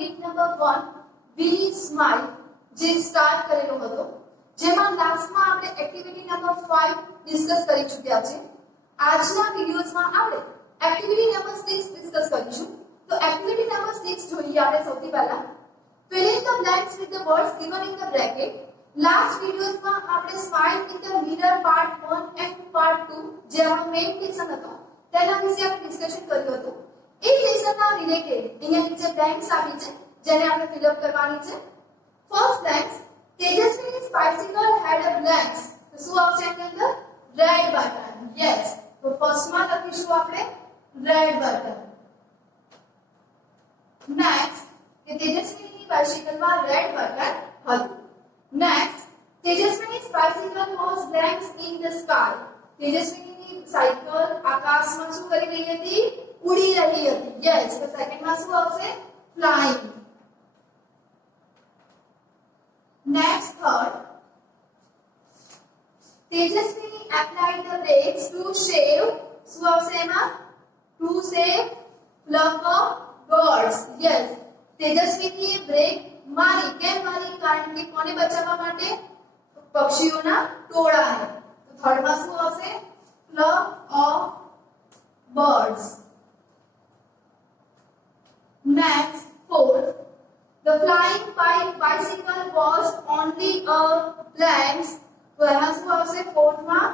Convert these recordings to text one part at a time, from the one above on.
Unit number 1 વી smile જે start કરેલો હતો, જેમાં લાસ્ટમાં આપણે એક્ટિવિટી નંબર 5 ડિસ્કસ કરી ચૂક્યા છે. આજના વિડિયોઝમાં આપણે એક્ટિવિટી નંબર 6 ડિસ્કસ કરીશું. તો એક્ટિવિટી નંબર 6 જોઈએ આપણે સૌથી પહેલા. Fill in the blanks with the words given in the bracket. Last videos માં આપણે smile in the mirror part 1 and part 2 જે આપણો મેઇન લેસન હતો તેના વિશે આપણે ડિસ્કશન કર્યું હતું. એ લેસનના રિલેટેડ અહીંયા નીચે blanks આપી છે જેને આપણે ફિલ અપ કરવાની છે. First blanks, Tejaswini's bicycle had a blanks. તો શું આવશે એની અંદર? Red button. યસ, તો ફર્સ્ટ માં લખીશું આપણે રેડ બટન. નેક્સ્ટ, કે તેજસ્વીની bicycle માં રેડ બટન હતું. Next, Tejaswini's bicycle was blanks in the sky. Tejaswini cycle આકાશમાં શું કરી રહી હતી? ઉડી રહી હતી. યસ, તો સેકન્ડ માં શું આવશે? flying. Next, third, Tejaswini applied the brakes to save. શું આવશે એમાં? To save flock of birds. Yes, Tejaswini break મારી. કેમ મારી? કારણ કે કોને બચાવવા માટે? પક્ષીઓના ટોળાને. તો થર્ડ માં શું આવશે? flock of birds. Next, fourth, the flying bicycle was only a blanks. તો એમાં શું આવશે? fourth માં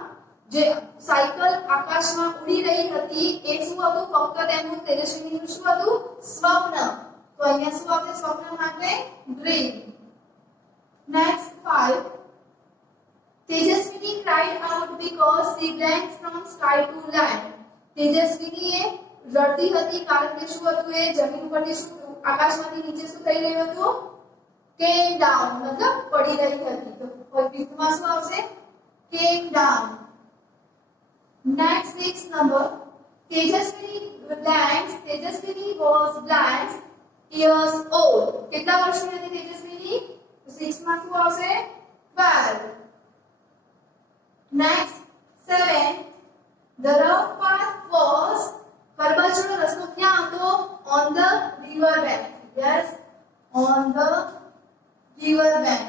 જે સાયકલ આકાશમાં ઉડી રહી હતી એ શું હતું? ફક્ત તેનું તેજસ્વીનું શું હતું? સ્વપ્ન. તો અહીંયા શું આવશે સ્વપ્ન માટે? dream. Next, 5, Tejaswini cried out because she blanks from sky to land. તેજસ્વીની રડતી હતી કારણ કે શું હતું? એ જમીન પરથી શું આકાશમાંથી નીચે શું થઈ રહ્યું હતું? came down, મતલબ પડી રહી હતી. તો ફિફ્થ માં શું આવશે? came down. Next, 6th number, Tejaswini was blanks years old. કેટલા વર્ષની હતી તેજસ્વીની? 6 માં શું આવશે? 12. Next, 7, the rough path was, પરબચડો રસ્તો ક્યાં હતો? on the river bank. Yes, on the river bank,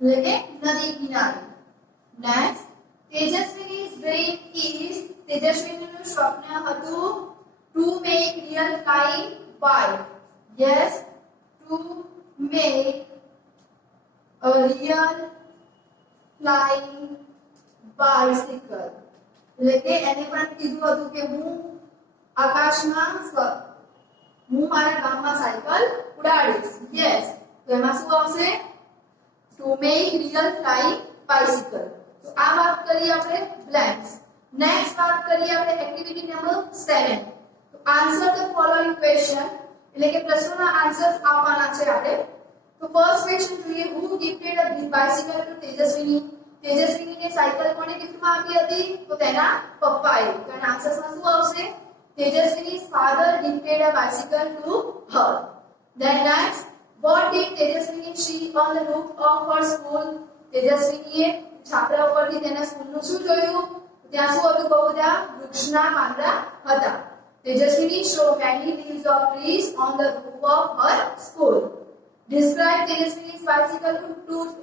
એટલે કે નદી કિનારે. Next, Tejaswini's dream is, તેજસ્વીનું સ્વપ્ન હતું to make real flying bike. Yes, to make a real flying bicycle. એટલે કે એને પણ કીધું હતું કે હું આકાશમાં હું મારા ગામમાં સાયકલ ઉડાડીશ. યસ, તો એમાં શું આવશે? to make real flying bicycle. તો આ વાત કરી આપણે blanks. નેક્સ્ટ વાત કરીએ આપણે એક્ટિવિટી નંબર 7. તો આન્સર ધ ફોલોઇંગ ક્વેશ્ચન, એટલે કે પ્રશ્નોના આન્સર્સ આપવાના છે આપણે. તો ફર્સ્ટ ક્વેશ્ચન જોઈએ, who gifted a bicycle to Tejaswini? તેજસ્વીનીને સાયકલ કોને ગિફ્ટમાં આપી હતી? તો તેના પપ્પાએ. તો એના આન્સર્સમાં શું આવશે? Tejaswini's father gifted a bicycle to her. Then next, what did Tejaswini see on the roof of her school? તેજસ્વીનીએ છાપરા ઉપરથી તેના સ્કૂલનું શું જોયું? ત્યાં શું હતું? બહુ બધા વૃક્ષના પાંદડા હતા. Tejaswini saw many leaves of trees on the roof of her school. Describe Tejaswini's bicycle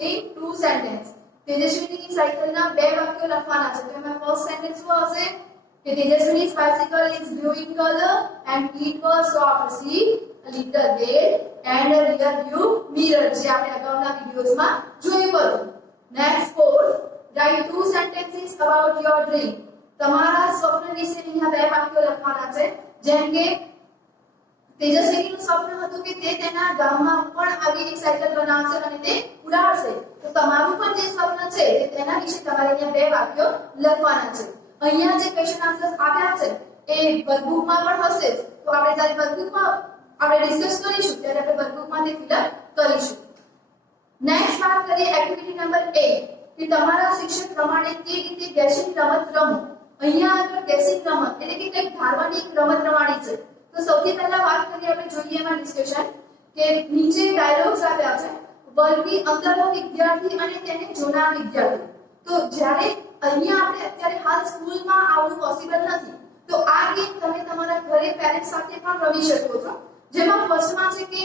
in 2 sentences. તેજસ્વીની સાયકલના બે વાક્યો લખવાના છે. તો એમાં ફર્સ્ટ સેન્ટેન્સ શું આવશે? કે Tejaswini's bicycle is blue in color and it was soft seat, a little bed and a rear view mirror, જે આપણે અગાઉના વિડિયોઝમાં જોયું હતું. Next, 4, write 2 sentences about your dream. તમારા સ્વપ્ન વિશે અહીંયા બે વાક્યો લખવાના છે. જેમ કે તેજસ્વીનું સ્વપ્ન હતું કે તે તેના ગામમાં પણ આવી એક સાયકલ બનાવશે અને તે ઉડાડશે. તો તમારું પણ જે સ્વપ્ન છે તેના વિશે તમારે અહીંયા બે વાક્યો લખવાના છે. અહીંયા જે ક્વેશ્ચન આન્સર્સ આપ્યા છે એ વર્કબુકમાં પણ હશે. તો આપણે જ્યારે વર્કબુકમાં આપણે ડિસ્કસ કરીશું ત્યારે આપણે વર્કબુકમાં તે ફિલ અપ કરીશું. નેક્સ્ટ વાત કરીએ એક્ટિવિટી નંબર 8, કે તમારા શિક્ષક પ્રમાણે તે રીતે ગેસિંગ રમત રમો. અહીંયા આગળ ગેસિંગ રમત એટલે કે કંઈક ધારવાની એક રમત રમાડી છે. તો સૌથી પહેલા વાત કરીએ આપણે જોઈએ એમાં ડિસ્કશન કે નીચે ડાયલોગ્સ આપ્યા છે. વર્ગની અંદરનો વિદ્યાર્થી અને તેને જોનાર વિદ્યાર્થી. તો જ્યારે અહીંયા આપણે અત્યારે હાલ સ્કૂલમાં આવવું પોસિબલ નથી, તો આ ગેમ તમે તમારા ઘરે પેરેન્ટ્સ સાથે પણ રમી શકો છો. જેમાં ફર્સ્ટમાં છે કે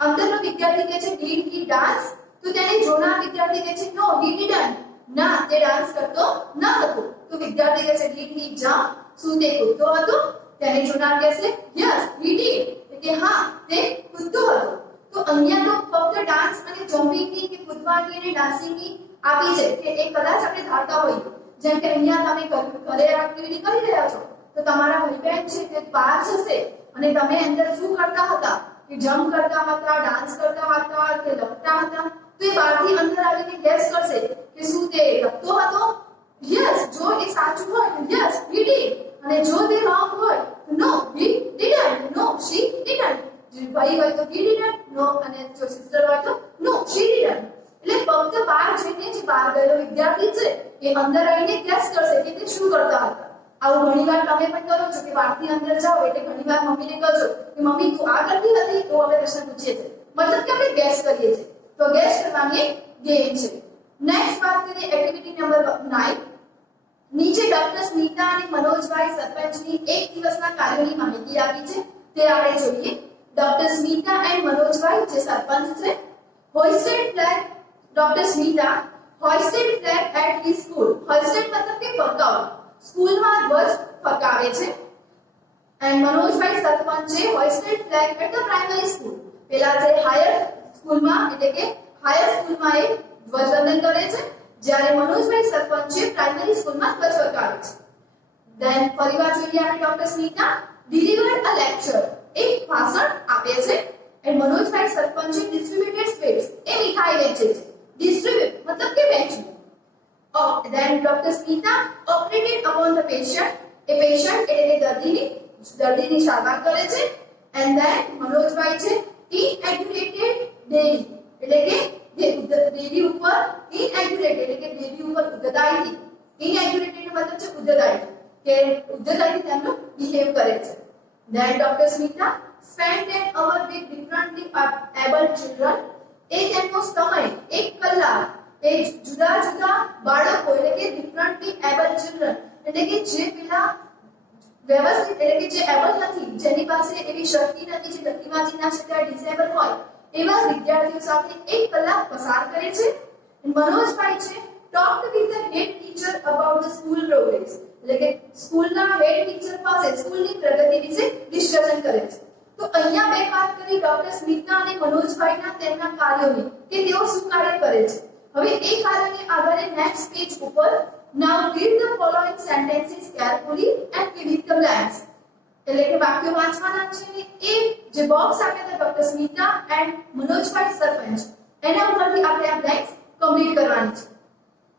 અંદરનો વિદ્યાર્થી કહે છે ડીડ હી ડાન્સ, તો તેને જોનાર વિદ્યાર્થી કહે છે નો હી ડીડન્ટ, ના તે ડાન્સ કરતો ન હતો. તો વિદ્યાર્થી કહે છે ડીડ હી જમ્પ, શું તે કૂદતો હતો? તેને જોનાર કહેશે યસ હી ડીડ, કે હા તે કૂદતો હતો. તો અહીંયા તો ફક્ત ડાન્સ અને જમ્પિંગની કે કૂદવાની અને ડાન્સિંગની આપી છે કે એ કદાચ આપણે ધારતા હોઈએ. જેમ કે અહીંયા તમે ઘરે એક્ટિવિટી કરી રહ્યા છો તો તમારા ભાઈ બહેન છે તે બહાર જશે અને તમે અંદર શું કરતા હતા કે જમ્પ કરતા હતા, ડાન્સ કરતા હતા કે લખતા હતા, તો એ બહારથી અંદર આવીને ગેસ કરશે કે શું તે લખતો હતો? યસ, જો એ સાચું હોય તો યસ હી ડીડ, અને જો તે રોંગ હોય તો નો હી ડીડન્ટ, નો શી ડીડન્ટ. જો ભાઈ હોય તો હી ડીડન્ટ, નો, અને જો સિસ્ટર હોય તો નો શી ડીડન્ટ. એટલે ફક્ત બહાર જઈને જે બહાર ગયેલો વિદ્યાર્થી છે એ અંદર આવીને ગેસ કરશે કે તે શું કરતા હતા. આવું ઘણીવાર તમે પણ કરો છો કે બહારથી અંદર જાઓ એટલે ઘણીવાર મમ્મીને કહો છો કે મમ્મી તું આ કરતી હતી, તો આપણે પ્રશ્ન પૂછીએ છીએ, મતલબ કે આપણે ગેસ કરીએ છીએ. તો ગેસ કરવાની ગેમ છે. નેક્સ્ટ વાત કરીએ એક્ટિવિટી નંબર 9. નીચે ડોક્ટર સ્મિતા અને મનોજભાઈ સરપંચની એક દિવસના કાર્યોની માહિતી આપી છે, તે આપણે જોઈએ. ડોક્ટર સ્મિતા એન્ડ મનોજભાઈ જે સરપંચ છે, hoisted flag, doctor Smita hoisted flag at the school. Hoisted મતલબ કે ફરકાવવું, સ્કૂલમાં ધ્વજ ફરકાવે છે. એન્ડ મનોજભાઈ સરપંચ છે hoisted flag at the primary school. પેલા જે હાયર સ્કૂલમાં એટલે કે હાયર સ્કૂલમાં એ ધ્વજવંદન કરે છે, જ્યારે મનોજભાઈ સરપંચ છે પ્રાઇમરી સ્કૂલમાં ધ્વજ ફરકાવે છે. ધેન ફરીવાર જોઈએ આપણે doctor Smita delivered a lecture, એક ભાષણ આપે છે. And Manojbhai sarpanch distributed sweets, એ મીઠાઈ વેચે છે. ડિસ્ટ્રીબ્યુટ મતલબ કે વેચવું. Then Dr. Smita operated upon the patient. A patient એટલે દર્દીની સારવાર કરે છે. And then મનોજભાઈ છે inaugurated dairy એટલે કે ડેરી ઉપર inaugurated એટલે કે ડેરી ઉપર ઉદ્ધતાઈથી, inaugurated નો મતલબ છે ઉદ્ધતાઈ, કે ઉદ્ધતાઈથી તેમનું બિહેવ કરે છે. Then Dr. Smita spent an hour with differently able children. એ તેમનો સમય 1 કલાક એ જુદા જુદા બાળકો એટલે કે ડિફરન્ટલી એબલ ચિલ્ડ્રન એટલે કે જે પેલા વ્યવસ્થિત એટલે કે જે એબલ નથી, જેની પાસે એવી શક્તિ નથી, જે ગતિમાજીના છે, ડિસેબલ હોય એવા વિદ્યાર્થીઓ સાથે 1 કલાક પસાર કરે છે. મનોજભાઈ છે talked with the head teacher about the school progress એટલે કે સ્કૂલના હેડ ટીચર પાસે સ્કૂલની પ્રગતિ વિશે ડિસ્કશન કરે છે. તો અહીંયા બે વાત કરી ડોક્ટર સ્મિતા અને મનોજભાઈના તેમના કાર્યોની કે તેઓ શું કાર્ય કરે છે. હવે એ કાર્યને આધારે નેક્સ્ટ પેજ ઉપર now read the following sentences carefully and fill in the blanks એટલે કે વાક્યો વાંચવાના છે ને એ જે બોક્સ આપ્યા હતા ડોક્ટર સ્મિતા એન્ડ મનોજભાઈ સરપંચ એના ઉપરથી આપણે આ બ્લેન્ક્સ કમ્પ્લીટ કરવાની છે.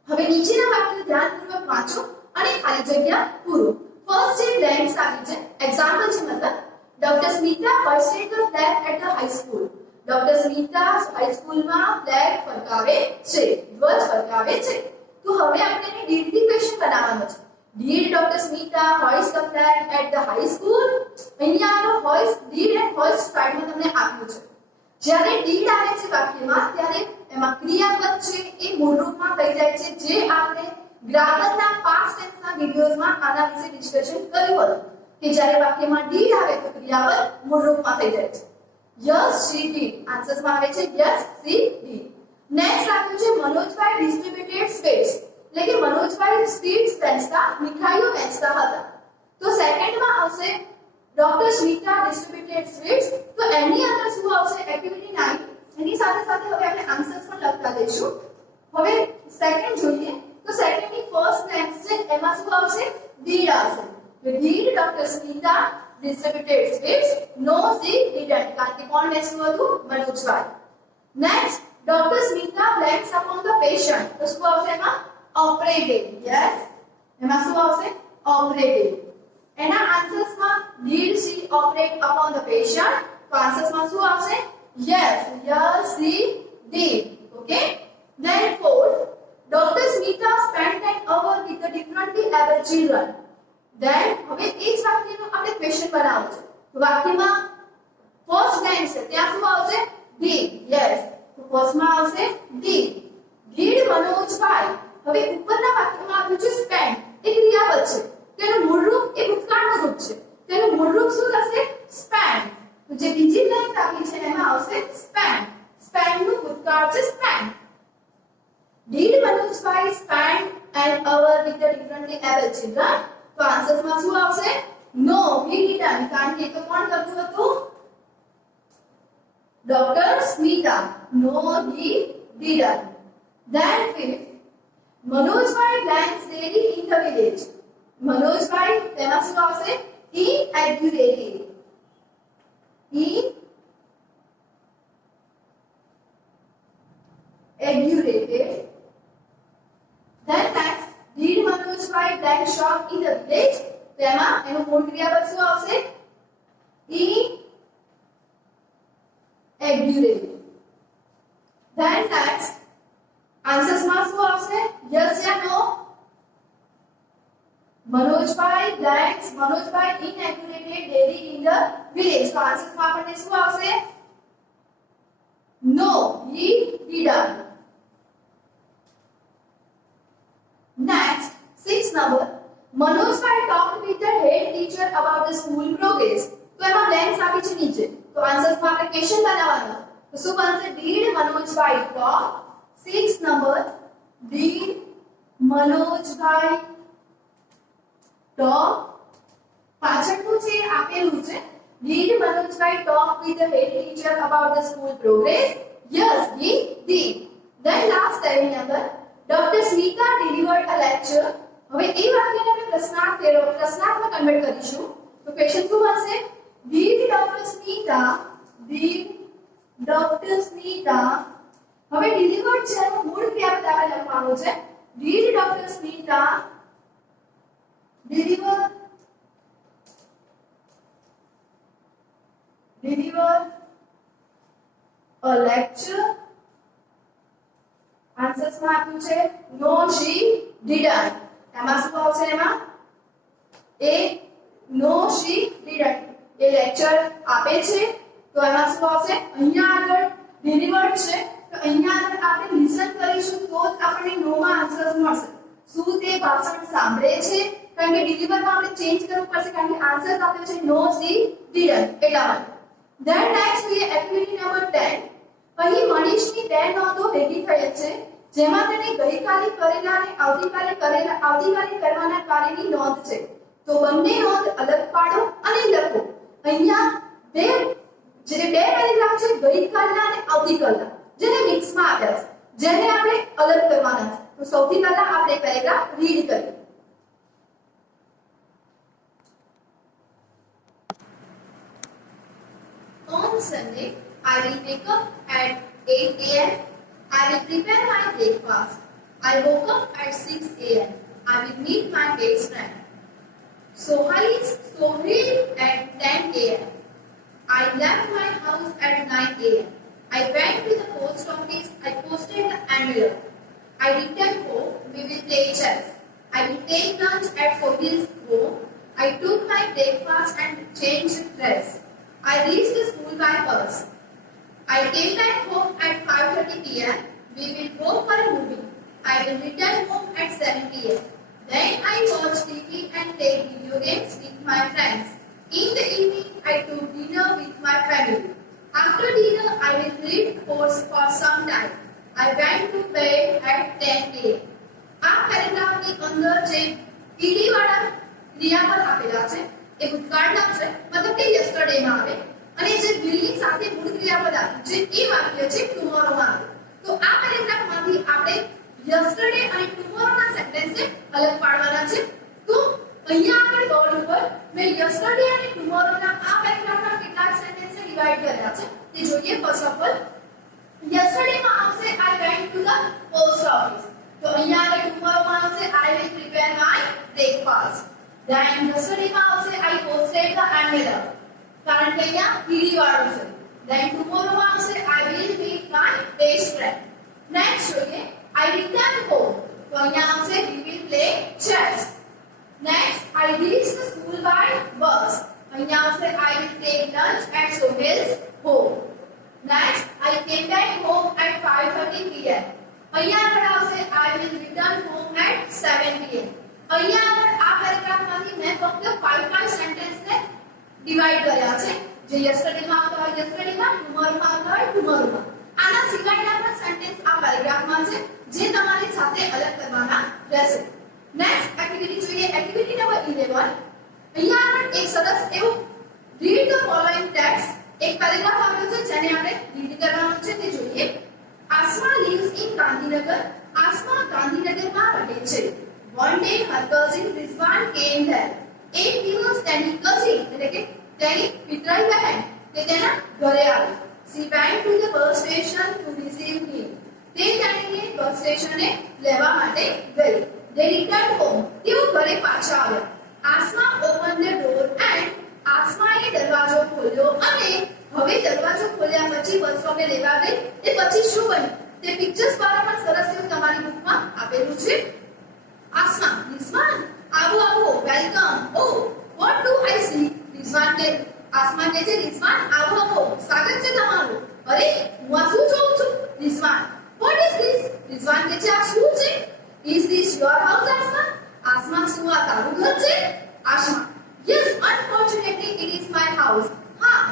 હવે નીચેના વાક્યો ધ્યાનપૂર્વક વાંચો અને ખાલી જગ્યા પૂરો. ફર્સ્ટ જે બ્લેન્ક્સ આવી છે એક્ઝામ્પલ છે, મતલબ Dr. Smita hoisted the flag at the high school. Dr. Smita high school માં flag ફરકાવે છે, ધ્વજ ફરકાવે છે. તો હવે આપણે એને did થી ક્વેશ્ચન બનાવવાનો છે. Did Dr. Smita hoist the flag at the high school? અહીંયા આપણો hoist, did and hoist સ્લાઇડમાં તમને આપ્યું છે. જ્યારે did આવે છે વાક્યમાં ત્યારે એમાં ક્રિયાપદ છે એ મૂળ રૂપમાં થઈ જાય છે, જે આપણે ગ્રામરના પાસ્ટ ટેન્સના વિડિયોઝમાં આના વિશે ડિસ્કશન કર્યું હતું કે જ્યારે વાક્યમાં did આવે તો ક્રિયાપદ મૂળ રૂપમાં થઈ જાય છે. Yes she did, આન્સરમાં આવે છે yes she did. નેક્સ્ટ આપ્યું છે મનોજભાઈ ડિસ્ટ્રીબ્યુટેડ સ્વીટ્સ એટલે કે મનોજભાઈ સ્વીટ્સ વેચતા, મીઠાઈઓ વેચતા હતા. તો સેકન્ડમાં આવશે ડોક્ટર સ્મિતા ડિસ્ટ્રીબ્યુટેડ સ્વીટ્સ. તો એની અંદર શું આવશે એક્ટિવિટી 9. એની સાથે સાથે હવે આપણે આન્સર્સ પણ લખતા જઈશું. હવે સેકન્ડ જોઈએ તો સેકન્ડની ફર્સ્ટ નેક્સ્ટ છે એમાં શું આવશે did આવશે. Did Dr. Smita distributed sweets? No, she didn't. કારણ કે કોણ વેચતું હતું? Manojbhai. Next Dr. Smita blanks upon the patient. તો શું આવશે એમાં operated. Yes. એમાં શું આવશે operated. એના આન્સર્સમાં did she operate upon the patient? તો આન્સર્સમાં શું આવશે yes, yes she did. Okay. Then fourth, Dr. Smita spent an hour with the differently able children. Then હવે એ જ વાક્યનો આપણે ક્વેશ્ચન બનાવવો છે. તો વાક્યમાં ફર્સ્ટ ટાઈમ છે ત્યાં શું આવશે did. યસ, તો ફર્સ્ટમાં આવશે did. did મનોજભાઈ. હવે ઉપરના વાક્યમાં આપ્યું છે spent, એ ક્રિયાપદ છે, તેનું મૂળ રૂપ એ ભૂતકાળનું રૂપ છે, તેનું મૂળ રૂપ શું થશે spent. તો જે બીજી લાઈન આપી છે એમાં આવશે spend. Spend નું ભૂતકાળ છે spent. Did Manojbhai spend an hour with the differently abled children? તો આન્સર માં શું આવશે? No, he didn't. કારણ કે તો કોણ કરતું હતું? Dr. Smita. No, he didn't. Then fifth, Manojbhai blanks daily in the village. Manojbhai તેમાં શું આવશે? Inaccurate. Inaccurate. Then next, did Manojbhai blank shop in the village? તેમાં એનું મૂળ ક્રિયાપદ શું આવશે? Inaccurate. Then next, answers માં શું આવશે? Yes या no? Manojbhai inaccurated daily in the village. તો answers માં આપણને શું આવશે? No, he didn't. Next, 6th number. Manojbhai talked with the head teacher about the school progress. તો એમાં blanks આપી છે નીચે. તો answers માં આપણે question બનાવવાનો. તો શું બનશે? Did Manojbhai talk? 6th number. Did Manojbhai talk? પાછળનું છે આપેલું છે. Did Manojbhai talk with the head teacher about the school progress? Yes, he did. Then last 7 number. Dr. Smita delivered a lecture. હવે એ વાક્યને આપણે પ્રશ્નાર્થમાં કન્વર્ટ કરીશું. તો question શું હશે? Did Dr. Smita હવે delivered છે એનું મૂળ ક્રિયાપદ આપણે લખવાનું છે. Did Dr. Smita deliver a lecture? Answers માં આપ્યું છે no, she didn't. એમાં શું આવશે? એમાં no, she didn't. A lecture આપે છે તો એમાં શું આવશે? અહીંયા આગળ delivered છે તો અહીંયા આગળ આપણે લિસન કરીશું તો જ આપણને નો માં આન્સર્સ મળશે. શું તે ભાષણ સાંભળે છે? કારણ કે ડિલિવર માં આપણે ચેન્જ કરવું પડશે કારણ કે આન્સર આપ્યો છે no, she didn't. એટલા માટે. Then next we activity number 10. અહીં મનીષની બે નોંધો ભેગી થઈ છે જેમાં તેને ગઈકાલે કરેલા અને આવતીકાલે કરવાના કાર્યની નોંધ છે. તો બંને નોંધ અલગ પાડો અને લખો. અહીંયા બે પેરેગ્રાફ છે ગઈકાલના અને આવતીકાલના જેને મિક્સમાં આપ્યા છે જેને આપણે અલગ કરવાના છે. તો સૌથી પહેલા આપણે પેરેગ્રાફ રીડ કરીએ. On Sunday, I will wake up at 8 a.m. I will prepare my breakfast. I woke up at 6 a.m. I will meet my best friend. Sohail at 10 a.m. I left my house at 9 a.m. I went to the post office. I posted the envelope. I returned home. We will play chess. I will take lunch at Sohail's home. I took my breakfast and changed dress. I reached the school by bus. I came back home at 5:30 p.m. We will go for a movie. I will return home at 7 p.m. Then I watch TV and play video games with my friends. In the evening, I took dinner with my family. After dinner, I will read for some time. I went to bed at 10 a.m. આ પેરેગ્રાફની અંદર જે ED વાળા ક્રિયાપદ આપેલા છે એ ભૂતકાળના છે મતલબ કે yesterday માં આવે અને જે will ની સાથે મૂળ ક્રિયાપદ આપ્યું છે એ વાક્ય છે tomorrow માં આવે. તો આ પેરેગ્રાફમાંથી આપણે yesterday અને tomorrow ના સેન્ટેન્સને અલગ પાડવાના છે. તો અહીંયા આપણે બોર્ડ ઉપર મેં yesterday અને tomorrow ના આ પેરેગ્રાફના કેટલાક સેન્ટેન્સને ડિવાઇડ કર્યા છે તે જોઈએ. ફર્સ્ટ ઓફ ઓલ yesterday માં આવશે I went to the post office. તો અહીંયા આગળ tomorrow માં આવશે I will prepare my breakfast. Then yesterday માં આવશે I posted the envelope. કારણ કે અહીંયા ઈડી વાળું છે. Then tomorrow માં આવશે I will meet my best friend. Next જોઈએ I return home. તો અહીંયા આવશે we will play chess. Next I reach the school by bus. અહીંયા આવશે I will take lunch at Sohail's home. Next I came back home at 5:30 p.m. અહીંયા આગળ આવશે I will return home at 7 p.m. અહીંયા આગળ આ પેરેગ્રાફમાંથી મેં ફક્ત 5 સેન્ટેન્સને ડિવાઇડ કર્યા છે જે yesterday માં આવતા હોય yesterday માં, tomorrow માં આવતા હોય tomorrow માં. આના સિવાયના પણ સેન્ટેન્સ આ પેરેગ્રાફમાં છે જે તમારે સાથે અલગ કરવાના રહેશે. નેક્સ્ટ એક્ટિવિટી જોઈએ, એક્ટિવિટી નંબર 11. અહીંયા પણ એક સરસ એવું રીડ ધ ફોલોઇંગ ટેક્સ્ટ, એક પેરેગ્રાફ આપ્યો છે જેને આપણે રીડ કરવાનું છે તે જોઈએ. Asma lives in Gandhinagar. આસમા ગાંધીનગરમાં રહે છે. One day her cousin Rizwan came there. એક દિવસ તેની કઝિન એટલે કે તેની પિતરાઈ બહેન તે તેના ઘરે આવી. She went to the bus station to receive him. તે તેણીને બસ સ્ટેશને લેવા માટે ગઈ. They returned home. તેઓ ઘરે પાછા આવ્યા. Asma opened the door and આસમાએ દરવાજો ખોલ્યો અને હવે દરવાજો ખોલ્યા પછી બસ સ્ટોપે લેવા ગઈ. તે પછી શું બન્યું તે પિક્ચર્સ દ્વારા પણ સરસ એવું તમારી બુકમાં આપેલું છે. આસમા, રિઝવાન, આવો આવો, welcome. Oh, what do I see? Rizwan કે આસમા કહે છે, રિઝવાન આવો આવો, સ્વાગત છે તમારું. અરે હું આ શું જોઉં છું? Rizwan, what is this? Rizwan કહે છે, આ શું છે? Is this your house, Asma? Asma, શું આ તારું ઘર છે? Asma, yes, unfortunately it is my house. હા,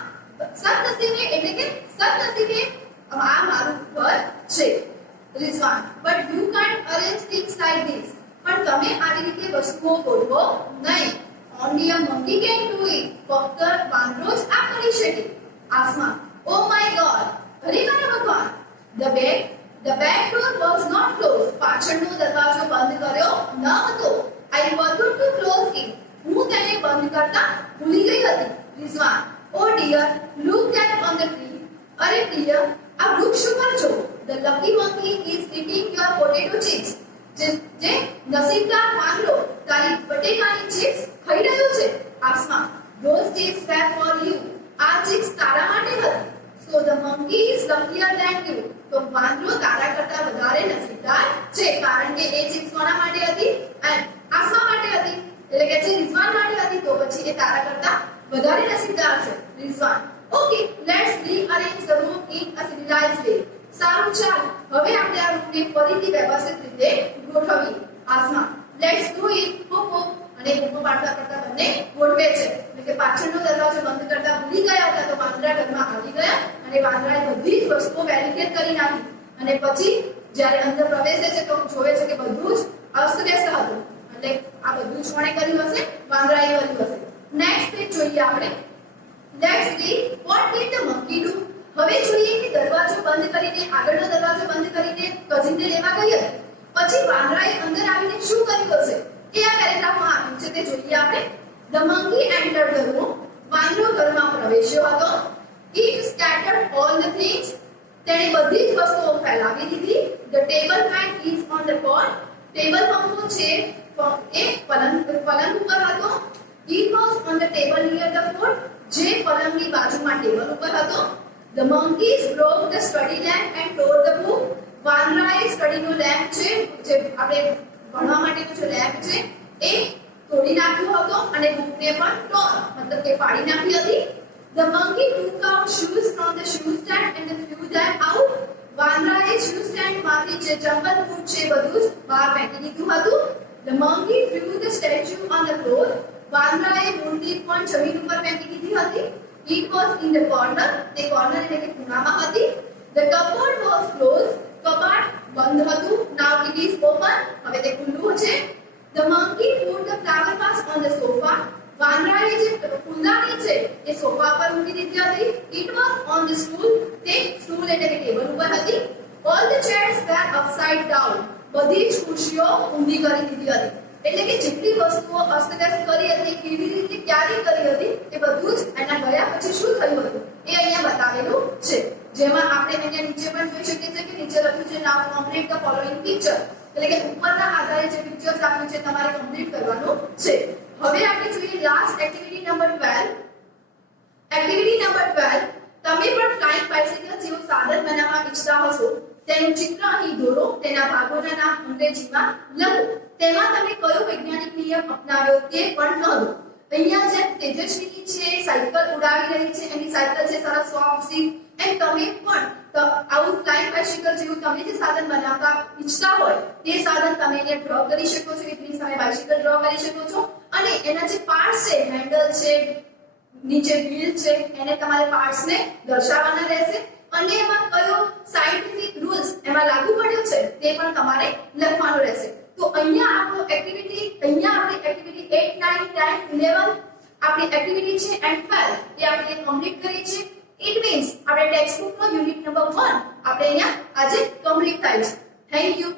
સદનસીબે એટલે કે સદનસીબે આ મારું ઘર છે. Rizwan, but you can't arrange things like this. પણ તમે આવી રીતે વસ્તુઓ ગોઠવો નહીં. Only a monkey can do it. ફક્ત વાંદરો જ આ કરી શકે. આસમા, oh my god, અરે મારા ભગવાન. The back door was not closed. પાછળનો દરવાજો બંધ કર્યો ન હતો. I forgot to close it. હું તેને બંધ કરતા ભૂલી ગઈ હતી. Rizwan, oh dear, look there on the tree. અરે dear, આ વૃક્ષ ઉપર જો. The lucky monkey is eating your potato chips. જે નસીબદાર વાંદરો તારી બટેકાની ચિપ્સ ખાઈ રહ્યો છે. Asma, those chips were for you. આ ચિપ્સ તારા માટે હતી. So the monkey is luckier than you. તો વાંદરો તારા કરતા વધારે નસીબદાર છે કારણ કે એ ચિપ્સ કોના માટે હતી? આસમા માટે હતી. એટલે કે છે રિઝવાન માટે હતી તો પછી એ તારા કરતા વધારે નસીબદાર છે. Rizwan, okay, let's rearrange the room in a civilized way. સારું, ચાલ હવે આપણે આ રૂમને ફરીથી વ્યવસ્થિત રીતે ગોઠવીએ. Asma, let's do it. Hop hop. અને બૂમો પાડતા કરતા બંને ગોઠવે છે. એટલે કે પાછળનો દરવાજો બંધ કરતા ભૂલી ગયા હતા તો વાંદરા ઘરમાં આવી ગયા અને વાંદરાએ બધી જ વસ્તુઓ બેરિકેડ કરી નાખી. અને પછી જ્યારે અંદર પ્રવેશે છે તો જોવે છે કે બધું જ અસ્તવ્યસ્ત હતું. એટલે આ બધું જ કોણે કર્યું હશે? વાંદરાએ કર્યું હશે. નેક્સ્ટ પેજ જોઈએ આપણે. Let's read what did the monkey do. હવે જોઈએ કે દરવાજો બંધ કરીને આગળનો દરવાજો બંધ કરીને કઝિનને લેવા ગઈ હતી. પછી વાંદરાએ અંદર આવીને શું કર્યું હશે એ આ પેરેગ્રાફમાં આપ્યું છે તે જોઈએ આપણે. The monkey entered the room. વાંદરો ઘરમાં પ્રવેશ્યો હતો. It scattered all the things. તેણે બધી જ વસ્તુઓ ફેલાવી દીધી. The table fan is on the pot. Table પંખો છે એ પલંગ ઉપર હતો. It was on the table near the pot. જે પલંગની બાજુમાં ટેબલ ઉપર હતો. The monkeys broke the study lamp and tore the book. વાંદરાએ સ્ટડીનો લેમ્પ છે જે આપણે ભણવા માટેનો જે લેમ્પ છે એ તોડી નાખ્યો હતો અને બુકને પણ ટોર મતલબ કે ફાડી નાખી હતી. The monkey took out shoes from the shoe stand and threw them out. વાંદરાએ shoe stand માંથી જે ચંપલ બૂટ છે બધું જ બહાર ફેંકી દીધું હતું. The monkey threw the statue on the floor. વાંદરાએ મૂર્તિ પણ જમીન ઉપર ફેંકી દીધી હતી. It was in the corner. તે કોર્નર એટલે કે ખૂણામાં હતી. The cupboard was closed. કબાટ બંધ હતું. Now it is open. હવે તે ખુલ્લું છે. The monkey put the flower vase on the sofa. વાંદરાએ જે ફૂલદાની છે એ સોફા પર મૂકી દીધી હતી. It was on the stool. તે સ્ટૂલ એટલે કે ટેબલ ઉપર હતી. All the chairs were upside down. બધી જ ખુરશીઓ ઊંધી કરી દીધી હતી. એટલે કે જેટલી વસ્તુઓ અસ્તવ્યસ્ત કરી હતી કેવી રીતે ક્યારે કરી હતી એ બધું જ એના ગયા પછી શું થયું હતું એ અહીંયા બતાવેલું છે. જેમાં આપણે અહીંયા નીચે પણ જોઈ શકીએ છીએ કે નીચે લખ્યું છે નાઉ કમ્પ્લીટ ધ ફોલોઇંગ પિક્ચર. એટલે કે ઉપરના આધારે જે પિક્ચર્સ આપ્યું છે તમારે કમ્પ્લીટ કરવાનું છે. હવે આપણે જોઈએ last activity number 12. Activity number 12 તમે પણ ફ્લાઇંગ બાઇસિકલ જેવું સાધન બનાવવા ઈચ્છતા હશો. તેનું ચિત્ર અહીં દોરો. તેના ભાગોના નામ અંગ્રેજીમાં લખો. તેમાં તમે કયો વૈજ્ઞાનિક નિયમ અપનાવ્યો તે પણ નોંધો. અહીંયા જે તેજસ્વીની છે સાયકલ ઉડાવી રહી છે એની સાયકલ છે સરસ સોફ્ટ સીટ. એમ તમે પણ આવું ફ્લાઇંગ બાઇસિકલ જેવું તમે જે સાધન બનાવતા ઈચ્છતા હોય તે સાધન તમે અહીંયા ડ્રો કરી શકો છો. ઇટ મીન્સ તમે બાઇસિકલ ડ્રો કરી શકો છો અને એના જે પાર્ટ્સ છે હેન્ડલ છે નીચે વ્હીલ છે એને તમારે પાર્ટ્સ ને દર્શાવવાના રહેશે અને એમાં કયો સાયન્ટિફિક રૂલ્સ એમાં લાગુ પડ્યો છે તે પણ તમારે લખવાનું રહેશે તો અહીંયા આપણી એક્ટિવિટી 8 9 10 11 આપણી એક્ટિવિટી છે એન્ડ 12 એ આપણે કમ્પ્લીટ કરી છે ઇટ મીન્સ આપણે ટેક્સ્ટ બુક નો યુનિટ નંબર 1 આપણે અહીંયા આજે કમ્પ્લીટ થાય છે થેન્ક યુ